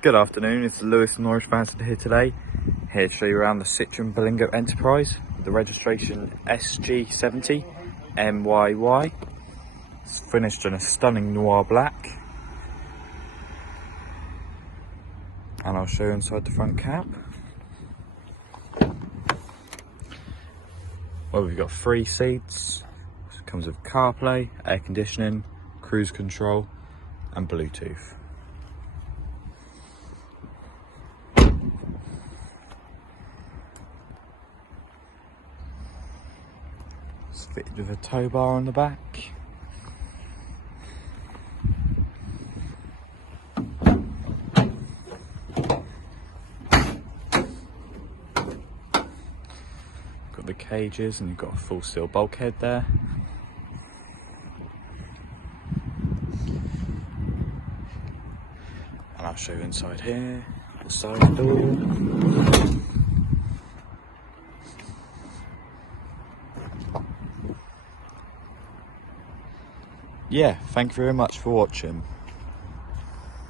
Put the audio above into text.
Good afternoon, it's Lewis from Norwich Vanson here today. Here to show you around the Citroen Berlingo Enterprise with the registration SG70 MYY. It's finished in a stunning noir black. And I'll show you inside the front cab. Well, we've got 3 seats. It comes with CarPlay, air conditioning, cruise control and Bluetooth. It's fitted with a tow bar on the back. Got the cages and you've got a full steel bulkhead there. And I'll show you inside here, the side door. Yeah, thank you very much for watching.